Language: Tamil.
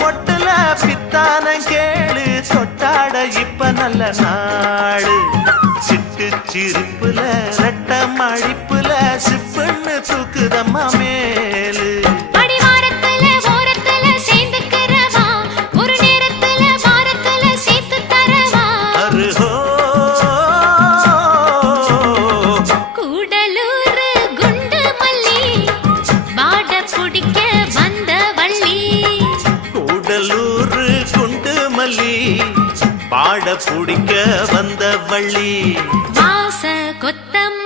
மொட்டுல பித்தானம் கேளு தொட்டாட இப்ப நல்ல நாடு சிட்டு சிரிப்புல ரெட்ட மழிப்புல சிப்புன்னு தூக்குதம்மா மேலு பாட பிடிக்க வந்த வள்ளி வாச கொத்தம்